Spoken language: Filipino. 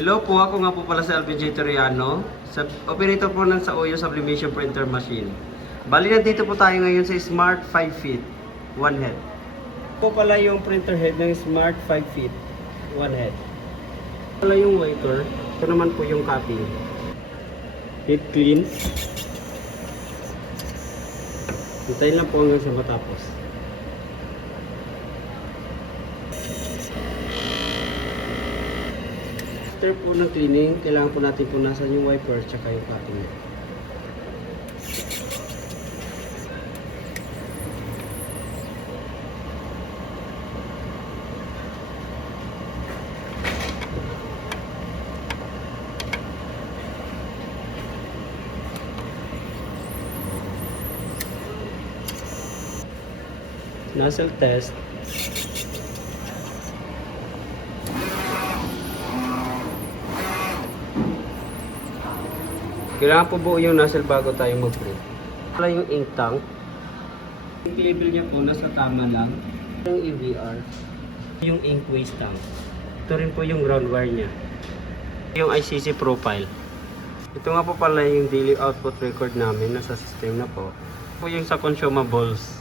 Hello po, ako nga po pala si Alvin J. Toriano, operator po ng sa Oyo Sublimation Printer Machine. Bali nandito po tayo ngayon sa Smart 5 feet, 1 head. Ito po pala yung printer head ng Smart 5 feet, 1 head. Ito pala yung wiper, ito naman po yung copy. Heat clean. Hintayin lang po hanggang sa matapos. After po ng cleaning, kailangan po natin punasan yung wiper at saka yung cutting. Nozzle test. Kailangan po buo yung nozzle bago tayo mag-print. Wala yung ink tank. Ink level niya po nasa tama lang. Yung EVR. Yung ink waste tank. Ito rin po yung ground wire niya. Yung ICC profile. Ito nga po pala yung daily output record namin. Nasa system na po. Ito po yung sa consumables.